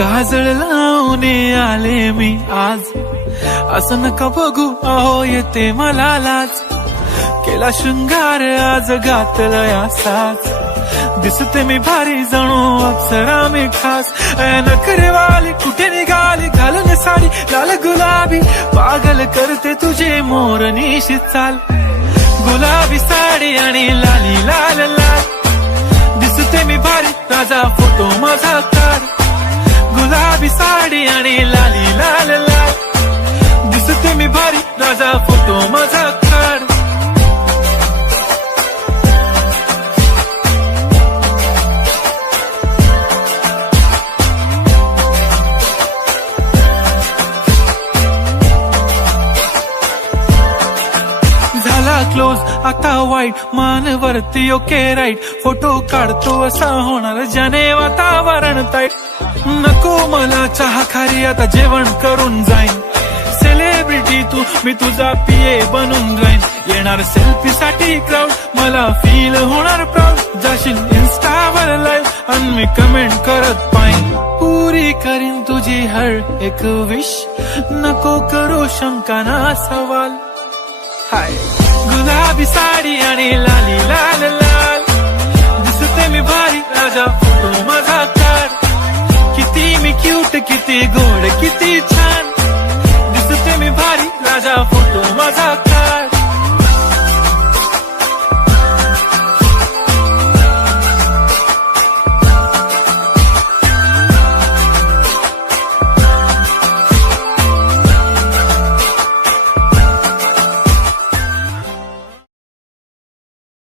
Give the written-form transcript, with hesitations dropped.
काजळ लावून आले मी आज, असं नका बघू अहो येते मला लाज. केला शृंगार आज घातलाय असाच, दिसते मी भारी जणू अप्सरा मी खास. नखरेवाली कुठे निघाली घालून साडी लाल गुलाबी, पागल करते तुझे मोरनीशी चाल. गुलाबी साडी आणि लाली लाल लाल, दिसते मी भारी ताजा फोटो माझा काढ. गुलाबी साडी आणि लाली लाल लाल, दिसते मी भारी ताजा फोटो माझा काढ. क्लोज आता वाईट मानवरती ओके राईट, फोटो काढतो असा होणार ज्याने वातावरण ताईट. नको मला चहा खारी आता जेवण करून जाईन, सेलिब्रिटी तू मी तुझा पिये बनून राहीन. येणार सेल्फी साठी क्राऊड मला फील होणार प्राऊड, जाशील इन्स्टावर लाईव्ह आणि मी कमेंट करत पाईन. पुरी करीन तुझी हर एक विश, नको करू शंका ना सवाल. हाय गुलाबी साडी आणि लाली लाल लाल, दिसते मी भारी राजा फोटो माझा काढ. किती मी क्यूट किती गोड किती छान, दिसते मी भारी राजा फोटो माझा.